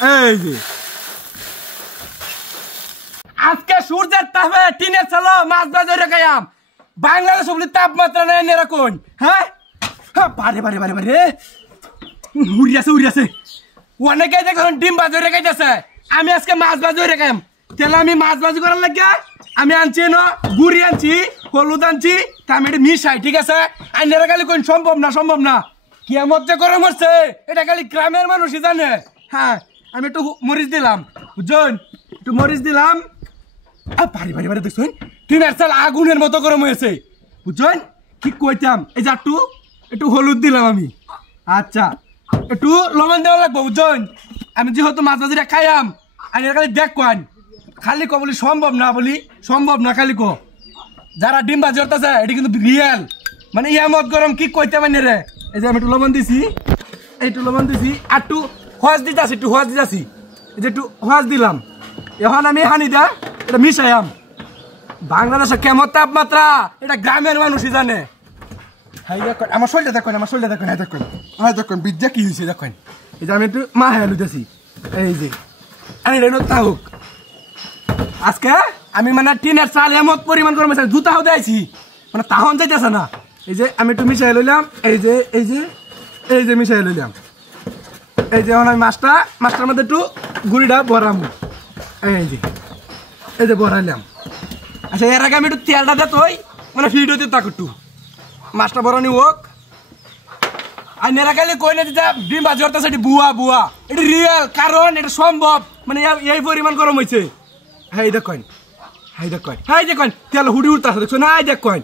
এই যে আজকে সূর্যের তাপে টিনের চালো মাছ বাজারে গায়াম বাংলাদেশ বলি তাপমাত্রা নেই এরকম হ্যাঁ বারে বারে বারে বারে উড়িয়াছে অনেকে দেখুন ডিম বাজারে গাইতেছে আমি আজকে মাছ বাজারে গায়াম তাহলে আমি মাছ বাজি করার লাগে আমি আনছি না গুড়ি আনছি হলুদ আনছি টমেটো মিশাই ঠিক আছে আইনারা খালি কোন সম্ভব না কিয়ামত যে গরম হচ্ছে এটা খালি গ্রামের মানুষই জানে হ্যাঁ আমি একটু মরিচ দিলাম বুঝছেন একটু মরিচ দিলাম বাড়ি বাড়ি বাড়ি দেখছেন টিনের চাল আগুনের মতো গরম হয়েছে বুঝছেন কি কইতাম এই যে একটু হলুদ দিলাম আমি আচ্ছা একটু লবণ দেওয়া লাগবো বুঝছেন আমি যেহেতু মাছ বাজিটা খাইয়াম আইনারা খালি দেখ কোন খালি ক বলি সম্ভব না খালি কো যারা ডিম বাজি করতেছে এটা কিন্তু রিয়েল মানে ইয়ামত গরম কি কইতে মানে রে এই যে আমি একটু লবণ দিছি একটু আর একটু হজ দিতাছি এই যে একটু হজ দিলাম এখন আমি হানি দা এটা মিশাইয়াম বাংলাদেশে কেমন তাপমাত্রা এটা গ্রামের মানুষই জানে হাই দেখুন আমার শরীরটা দেখুন বিদ্যা কি হয়েছে দেখুন এই যে আমি একটু মা হাই লুতেছি এই যে আরে রেনো তাহুক আজকে আমি মানে টিনের চাল এমত পরিমাণ করে মেশাই জুতাও দিয়েছি মানে তাহন যাইতেছে না এই যে আমি একটু মিশাই লইলাম এই যে মিশাই লইলাম এই যে এখন আমি মাছটার মধ্যে একটু গুড়িটা ভরাম এই যে ভরাইলাম আচ্ছা এর আগে আমি একটু তেলটা দে তুই মানে ফিট হতে থাক একটু মাছটা ভরানি হোক আর নেরা খালি কই না দিতে ডিম বাজি করতেছে এটি বুয়া এটি রিয়েল কারণ এটা সম্ভব মানে এই পরিমাণ গরম হয়েছে হাই দেখুন তেল হুড়ি উঠতেছে দেখছো না দেখুন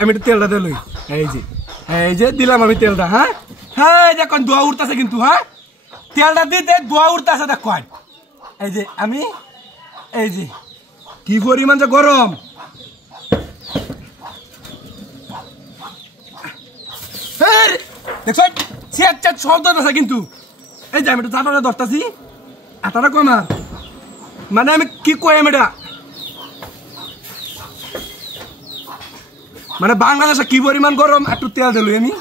আমি একটু তেলটা দিলই এই যে দিলাম আমি তেলটা হ্যাঁ দেখুন দোয়া উঠতেছে কিন্তু হ্যাঁ তেলটা দিতে দোয়া উঠতেছে দেখুন এই যে আমি এই যে কি পরিমাণ যে গরম দেখছো শব্দ আছে কিন্তু এই যে আমি একটু চাটাটা ধরতেছি আটাটা কমার মানে আমি কি কইম এটা মানে বাংলাদেশে কি পরিমাণ গরম একটু তেল দিলুই আমি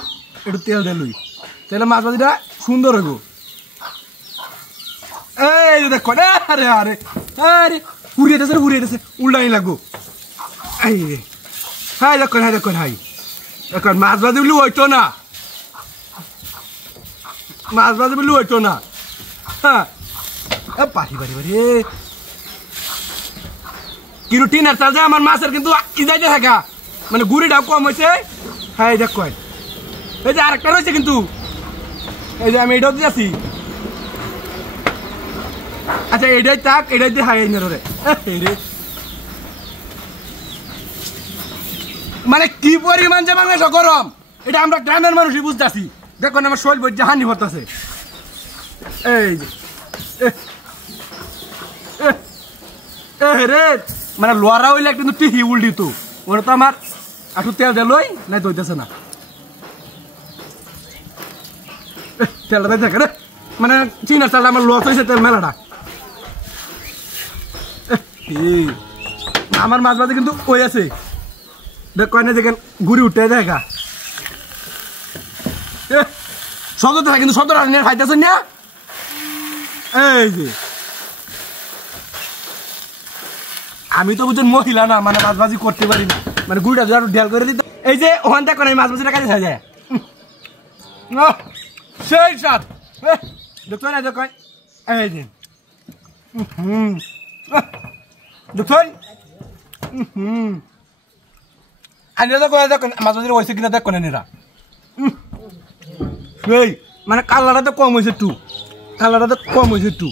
তাহলে মাছ ভাজিটা সুন্দর হইব এই যে দেখো আরে উড়িয়েছে উল্টাই লাগবো এই হাই দেখুন মাছ ভাজি বলি হইতো না হ্যাঁ বাড়ি কিন্তু টিনের চাল যে আমার মাছের কিন্তু ইজাইতে থাকা মানে গুড়িটাও কম হয়েছে হ্যাঁ এই দেখুন এই যে আরেকটা রয়েছে কিন্তু এই যে আমি এটাও দিয়েছি আচ্ছা এটাই দিয়ে হাই রে মানে কি পরিমাণ যে বাংলাদেশ গরম এটা আমরা গ্রামের মানুষই বুঝতেছি দেখুন আমার শরীর বই হানি হতেছে এই যে রে মানে লোয়ারা হইলে কিন্তু টিহি উল্টি তো ওরা তো আমার একটু তেল দিলই নাই দইতেছে না তেলটা দেখে রে মানে চিনার চালটা আমার লস হয়েছে তেল মেলাটা আমার মাছ ভাজি কিন্তু ওই আছে দেখ কয় না দেখেন ঘুরি উঠে দেখা শব্দটা থাকে কিন্তু শব্দটা খাইতেছেন না এই যে আমি তো বুঝছেন মহিলা না মানে মাছ ভাজি করতে পারি না মানে গুড়িটা যদি ঢেল করে দিত এই যে ওখান থেকে মাছ ভাজিটা কাজে খাই যায় সেই সাত দেখো না দেখো এই যে দেখুন আনিরা তো করে দেখুন মাছ ভাজির হয়েছে কিনা দেখুন আনিরা সেই মানে কালারটা তো কম হয়েছে একটু